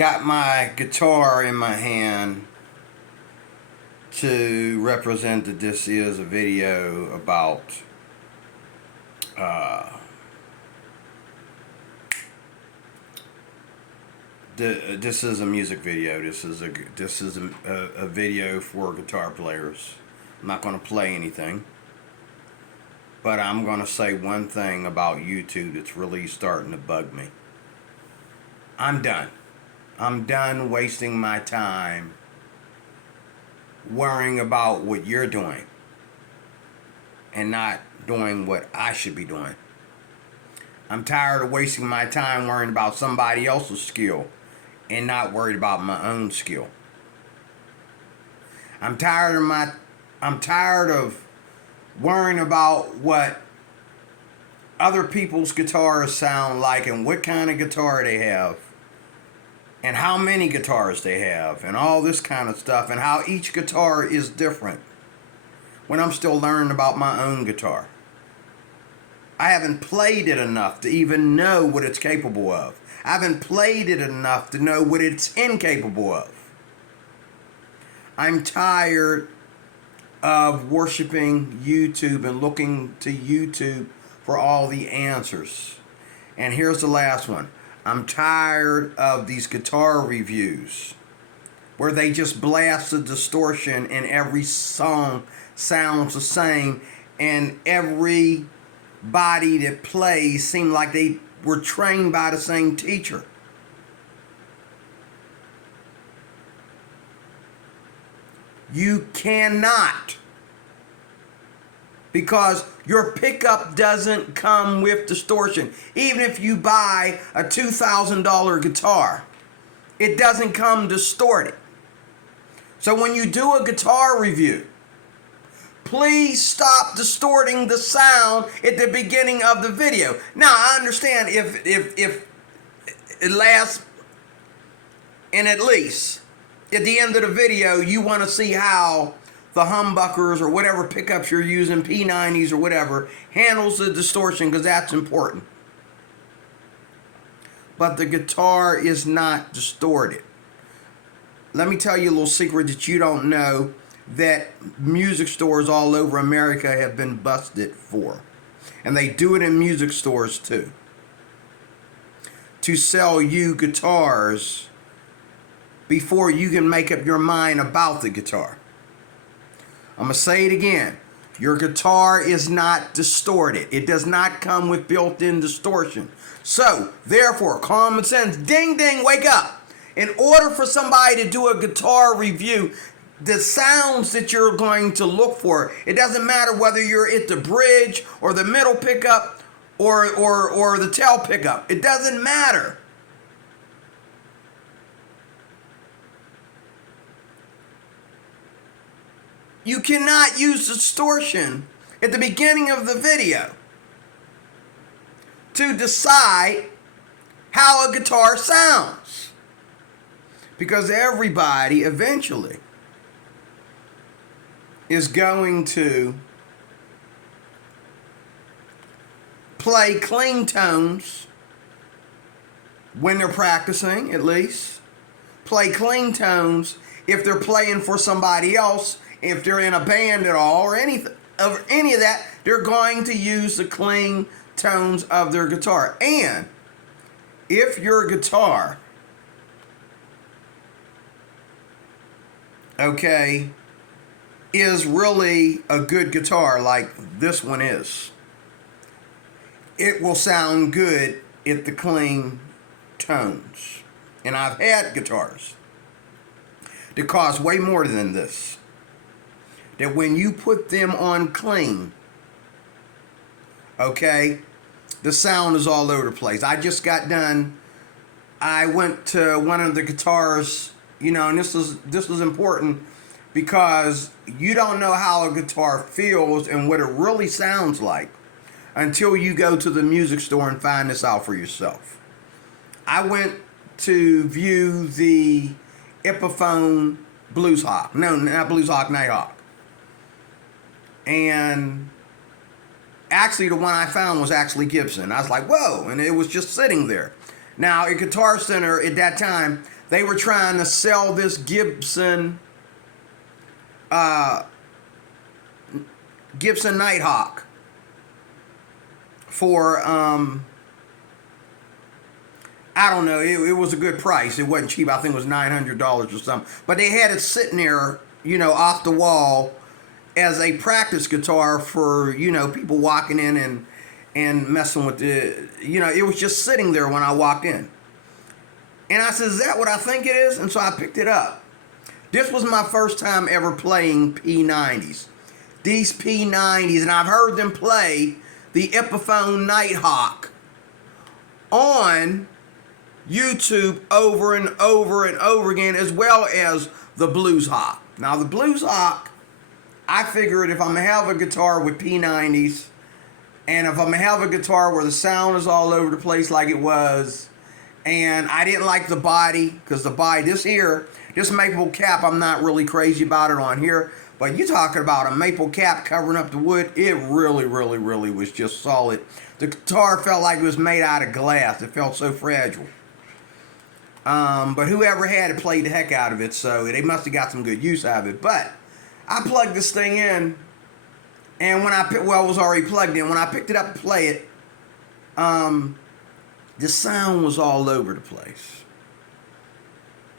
got my guitar in my hand to represent that this is a video about this is a music video. This is a video for guitar players. I'm not going to play anything, but I'm going to say one thing about YouTube that's really starting to bug me. I'm done. I'm done wasting my time worrying about what you're doing and not doing what I should be doing. I'm tired of wasting my time worrying about somebody else's skill and not worried about my own skill. I'm tired of worrying about what other people's guitars sound like and what kind of guitar they have and how many guitars they have and all this kind of stuff and how each guitar is different when I'm still learning about my own guitar. I haven't played it enough to even know what it's capable of. I haven't played it enough to know what it's incapable of. I'm tired of worshiping YouTube and looking to YouTube for all the answers. And here's the last one. I'm tired of these guitar reviews where they just blast the distortion and every song sounds the same and everybody that plays seem like they were trained by the same teacher. You cannot, because your pickup doesn't come with distortion. Even if you buy a $2,000 guitar, it doesn't come distorted. So when you do a guitar review, please stop distorting the sound at the beginning of the video. Now, I understand if it lasts, and at least at the end of the video, you want to see how the humbuckers or whatever pickups you're using, P90s or whatever, handles the distortion, because that's important. But the guitar is not distorted. Let me tell you a little secret that you don't know that music stores all over America have been busted for. And they do it in music stores too. To sell you guitars before you can make up your mind about the guitar. I'm going to say it again. Your guitar is not distorted. It does not come with built-in distortion. So, therefore, common sense, ding ding, wake up. In order for somebody to do a guitar review, the sounds that you're going to look for, it doesn't matter whether you're at the bridge or the middle pickup or the tail pickup. It doesn't matter. You cannot use distortion at the beginning of the video to decide how a guitar sounds. Because everybody eventually is going to play clean tones when they're practicing, at least. Play clean tones if they're playing for somebody else. If they're in a band at all or any of that, they're going to use the clean tones of their guitar. And if your guitar, okay, is really a good guitar like this one is, it will sound good at the clean tones. And I've had guitars that cost way more than this, that when you put them on clean, okay, the sound is all over the place. I just got done, I went to one of the guitars, and this is important because you don't know how a guitar feels and what it really sounds like until you go to the music store and find this out for yourself. I went to view the Epiphone Blues Hawk. No, not Blues Hawk, Nighthawk. And actually the one I found was actually Gibson. I was like, whoa, and it was just sitting there. Now, at Guitar Center at that time, They were trying to sell this Gibson Nighthawk for I don't know, it was a good price. It wasn't cheap. I think it was $900 or something. But they had it sitting there, you know, off the wall as a practice guitar for, you know, people walking in and messing with the, you know, it was just sitting there when I walked in. And I said, is that what I think it is? And so I picked it up. This was my first time ever playing P90s. These P90s, and I've heard them play the Epiphone Nighthawk on YouTube over and over and over again, as well as the Blues Hawk. Now the Blues Hawk, I figured if I'm gonna have a guitar with P90s, and if I'm gonna have a guitar where the sound is all over the place like it was, and I didn't like the body, because the body, this maple cap, I'm not really crazy about it on here, but you're talking about a maple cap covering up the wood, it really, really, really was just solid. The guitar felt like it was made out of glass. It felt so fragile. But whoever had it played the heck out of it, so they must have got some good use out of it. But I plugged this thing in, and when it was already plugged in. When I picked it up to play it, the sound was all over the place.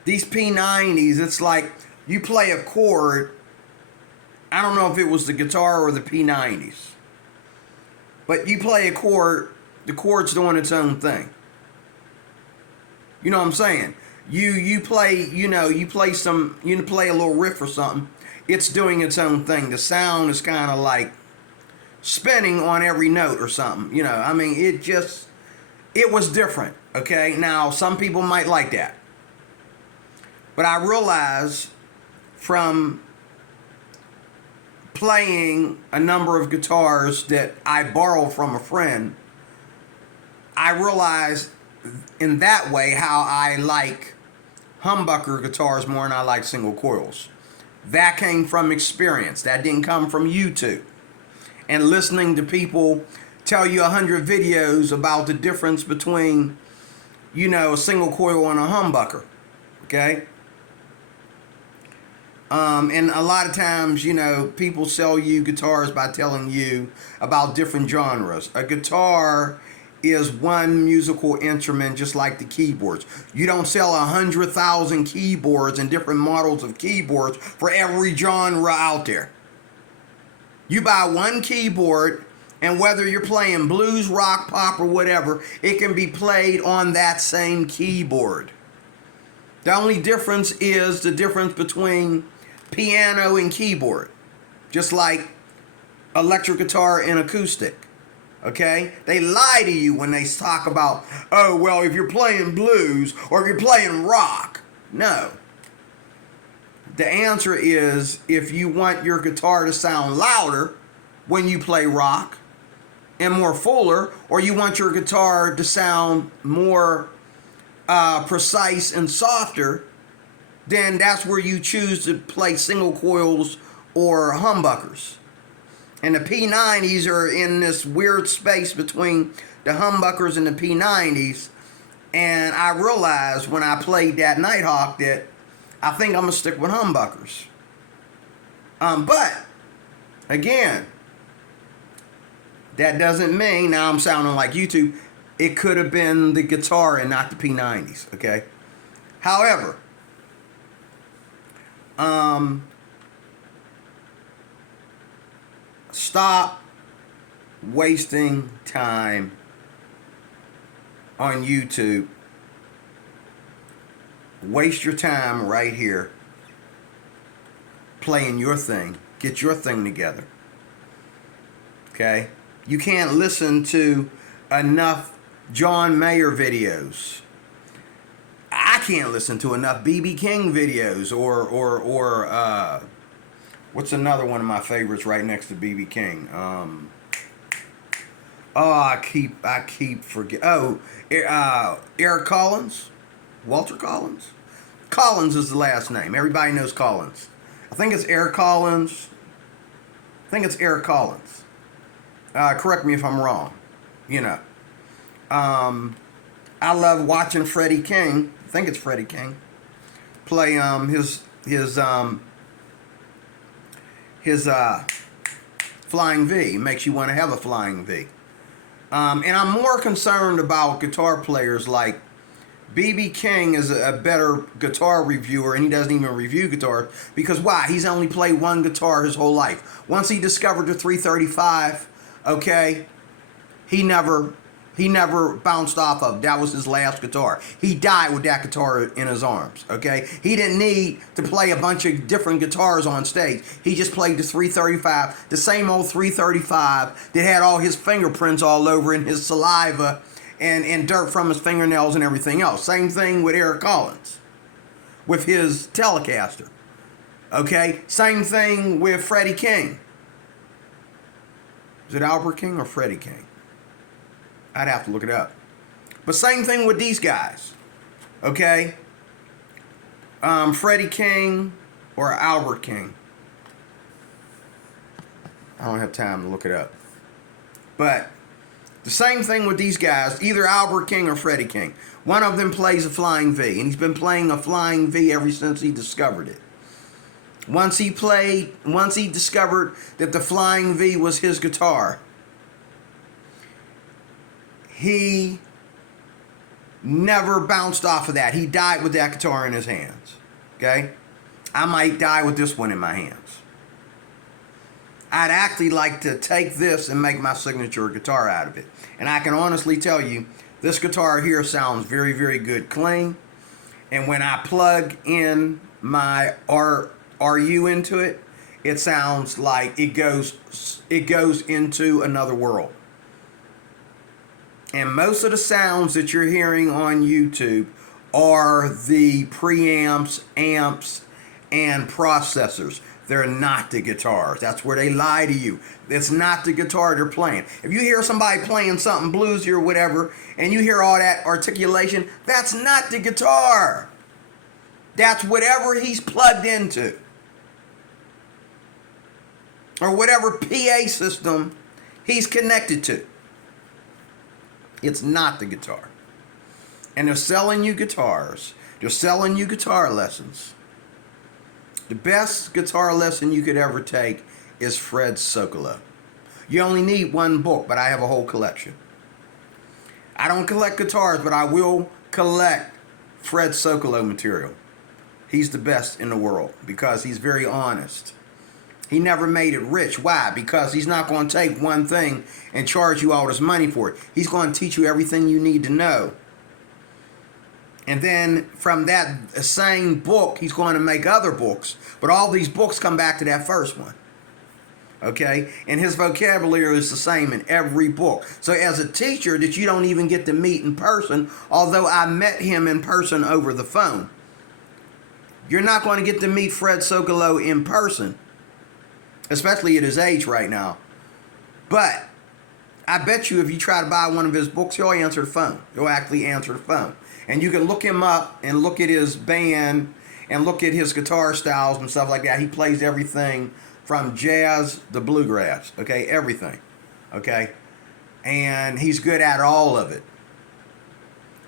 These P90s, it's like you play a chord. I don't know if it was the guitar or the P90s, but you play a chord, the chord's doing its own thing. You know what I'm saying? You play, you know, you play a little riff or something. It's doing its own thing. The sound is kind of like spinning on every note or something. You know, I mean, it was different. Okay, now some people might like that, but I realized from playing a number of guitars that I borrowed from a friend, I realized in that way how I like humbucker guitars more than I like single coils. That came from experience. That didn't come from YouTube and listening to people tell you 100 videos about the difference between, you know, a single coil and a humbucker. Okay? And a lot of times, you know, people sell you guitars by telling you about different genres. A guitar is one musical instrument, just like the keyboards. You don't sell 100,000 keyboards and different models of keyboards for every genre out there. You buy one keyboard, and whether you're playing blues, rock, pop, or whatever, it can be played on that same keyboard. The only difference is the difference between piano and keyboard, just like electric guitar and acoustic. Okay? They lie to you when they talk about, oh, well, if you're playing blues or if you're playing rock. No. The answer is, if you want your guitar to sound louder when you play rock and more fuller, or you want your guitar to sound more precise and softer, then that's where you choose to play single coils or humbuckers. And the P90s are in this weird space between the humbuckers and the P90s. And I realized when I played that Nighthawk that I think I'm going to stick with humbuckers. But, again, that doesn't mean, now I'm sounding like YouTube, it could have been the guitar and not the P90s, okay? However, stop wasting time on YouTube. Waste your time right here playing your thing. Get your thing together. Okay? You can't listen to enough John Mayer videos. I can't listen to enough B.B. King videos or what's another one of my favorites right next to B.B. King? I keep forgetting. Oh, Eric Collins? Walter Collins? Collins is the last name. Everybody knows Collins. I think it's Eric Collins. Correct me if I'm wrong. You know. I love watching Freddie King. I think it's Freddie King. play his flying V. Makes you want to have a flying V. And I'm more concerned about guitar players like B.B. King is a better guitar reviewer, and he doesn't even review guitars. Because why? He's only played one guitar his whole life. Once he discovered the 335, okay, he never bounced off of. That was his last guitar. He died with that guitar in his arms, okay? He didn't need to play a bunch of different guitars on stage. He just played the 335, the same old 335 that had all his fingerprints all over and his saliva and dirt from his fingernails and everything else. Same thing with Eric Collins with his Telecaster, okay? Same thing with Freddie King. Is it Albert King or Freddie King? I'd have to look it up. But same thing with these guys, okay? Freddie King or Albert King. I don't have time to look it up. But the same thing with these guys, either Albert King or Freddie King. One of them plays a flying V, and he's been playing a flying V ever since he discovered it. Once he discovered that the flying V was his guitar, he never bounced off of that. He died with that guitar in his hands. Okay? I might die with this one in my hands. I'd actually like to take this and make my signature guitar out of it. And I can honestly tell you, this guitar here sounds very, very good clean. And when I plug in my RU into it, it sounds like it goes into another world. And most of the sounds that you're hearing on YouTube are the preamps, amps, and processors. They're not the guitars. That's where they lie to you. It's not the guitar they're playing. If you hear somebody playing something bluesy or whatever, and you hear all that articulation, that's not the guitar. That's whatever he's plugged into. Or whatever PA system he's connected to. It's not the guitar. And they're selling you guitars. They're selling you guitar lessons. The best guitar lesson you could ever take is Fred Sokolow. You only need one book, but I have a whole collection. I don't collect guitars, but I will collect Fred Sokolow material. He's the best in the world because he's very honest. He never made it rich. Why? Because he's not going to take one thing and charge you all this money for it. He's going to teach you everything you need to know. And then from that same book, he's going to make other books. But all these books come back to that first one. Okay? And his vocabulary is the same in every book. So as a teacher that you don't even get to meet in person, although I met him in person over the phone, you're not going to get to meet Fred Sokolow in person, especially at his age right now. But I bet you if you try to buy one of his books, he'll answer the phone. He'll actually answer the phone. And you can look him up and look at his band and look at his guitar styles and stuff like that. He plays everything from jazz to bluegrass, okay? Everything, okay? And he's good at all of it.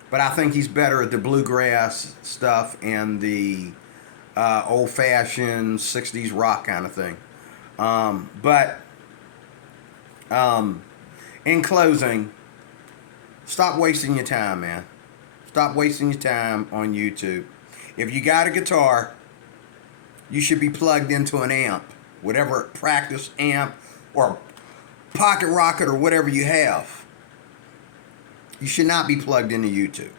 But I think he's better at the bluegrass stuff and the old-fashioned 60s rock kind of thing. In closing, stop wasting your time, man. Stop wasting your time on YouTube. If you got a guitar, you should be plugged into an amp, whatever practice amp or pocket rocket or whatever you have. You should not be plugged into YouTube.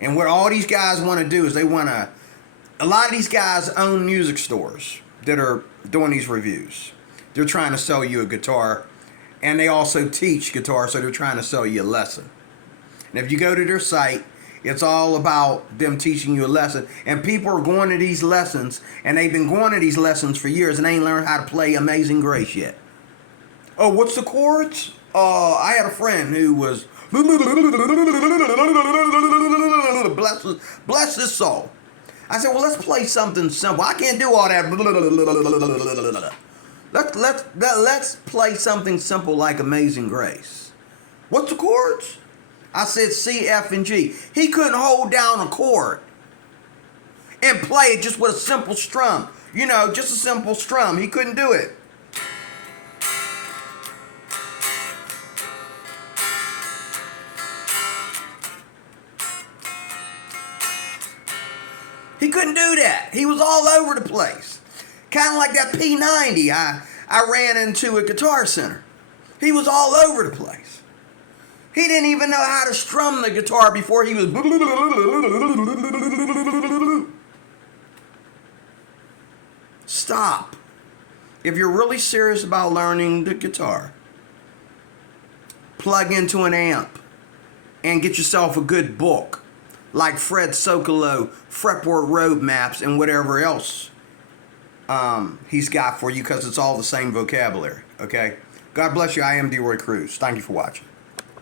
And what all these guys want to do is a lot of these guys own music stores that are doing these reviews. They're trying to sell you a guitar, and they also teach guitar, so they're trying to sell you a lesson. And if you go to their site, it's all about them teaching you a lesson. And people are going to these lessons, and they've been going to these lessons for years, and they ain't learned how to play Amazing Grace yet. Oh, what's the chords? I had a friend who was bless his soul. I said, well, let's play something simple. I can't do all that. Let's play something simple like Amazing Grace. What's the chords? I said C, F, and G. He couldn't hold down a chord. and play it just with a simple strum. You know, just a simple strum. He couldn't do it. He couldn't do that. He was all over the place. Kind of like that P90 I ran into at Guitar Center. He was all over the place. He didn't even know how to strum the guitar before he was... Stop. If you're really serious about learning the guitar, plug into an amp and get yourself a good book like Fred Sokolow, Fretboard Roadmaps, and whatever else he's got for you, because it's all the same vocabulary, okay? God bless you. I am D. Roy Cruz. Thank you for watching.